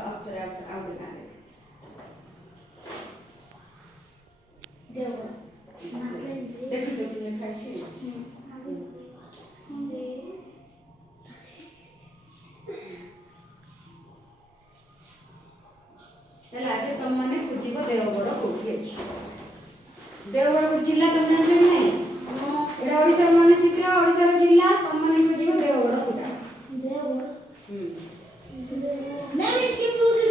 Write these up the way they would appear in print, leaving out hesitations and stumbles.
अक्षर आउट गाने देखो देखो ये खाई चला आगे तुम माने खोजिबो देवगढ़ कोठी अछि देवगढ़ जिला तुम जान नहीं एडा ओडिसा मानचित्र ओडिसा जिला तुम माने खोजिबो देवगढ़ कोटा देवगढ़ मैं इसके पूरे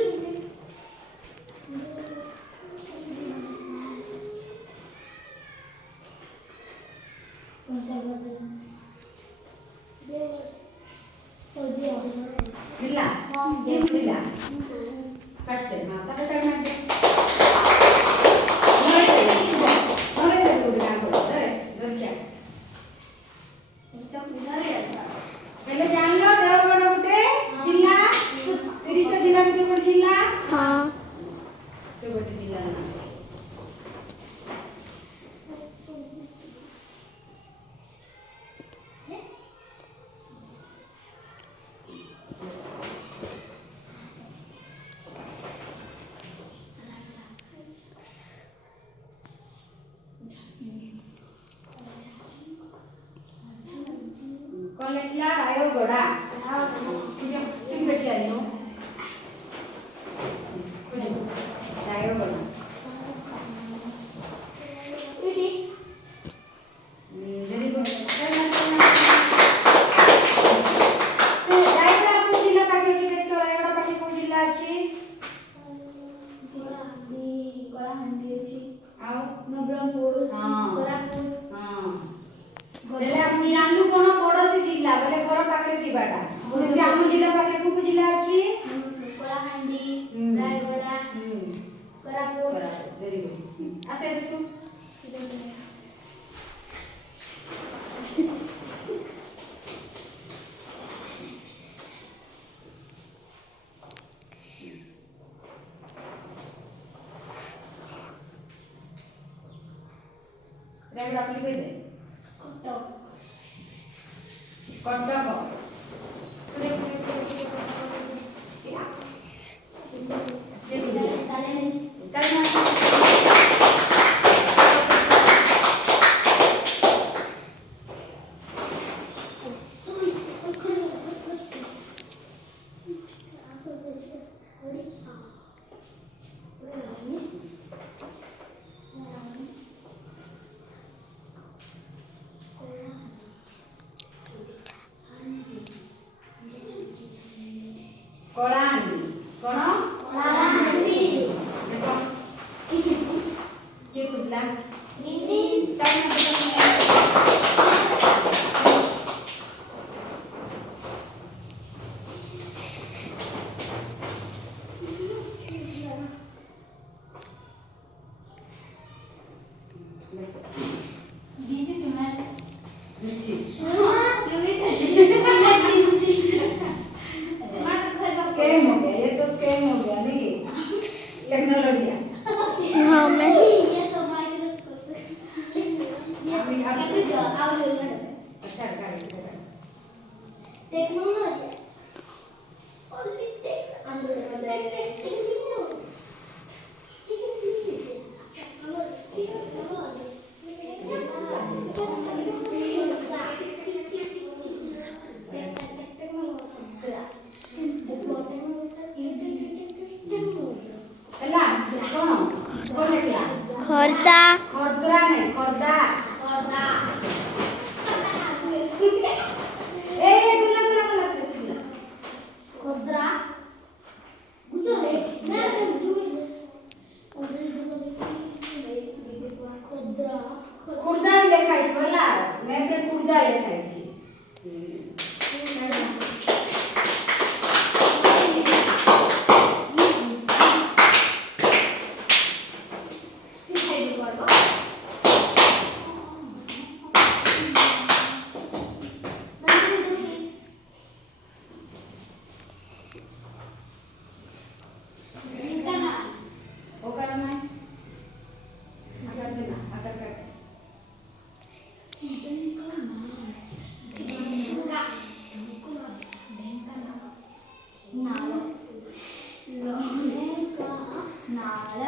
जिला ये जिला फर्स्ट है माता का टाइम है नवे से तो ध्यान करो अरे जल्दी क्या पहले जान लो देवगढ़ उठे जिला 30 टा जिला में तो जिला हां तो बड़े जिला ना कॉलेज ला आयो बड़ा तुम बैठ आई हो कुछ आयो बड़ा दीदी जरी को तो जायला को जिला पाके छी देख तो रायगढ़ पाके को जिला अछि जिला दी कलाहांडी अछि आउ नवरंगपुर कोरापुर हां बोले हम जानलु कोन पड़ोसी जिला बोले घर पाखे थिबाटा सेति हम जिला पाखे को जिला अछि कलाहांडी रायगढ़ कोरापुर वेरी गुड आसे तू रायगढ़ आपली पे दे कटक कलाहांडी कोन कलाहांडी देखो के बुझला हिंदी दिस तुम्हारे दिस स्कैम हो गया ये तो स्कैम हो गया नहीं टेक्नोलॉजी हां मैं ये तो माइक्रोस्कोप से ये अभी जो और अच्छा कर टेक्नोलॉजी ओनली टेक अंदर खर्दा खर्दा नहीं खर्दा खर्दा ए दुला दुला दुला खर्दा बुझो रे ଢେଙ୍କାନାଳ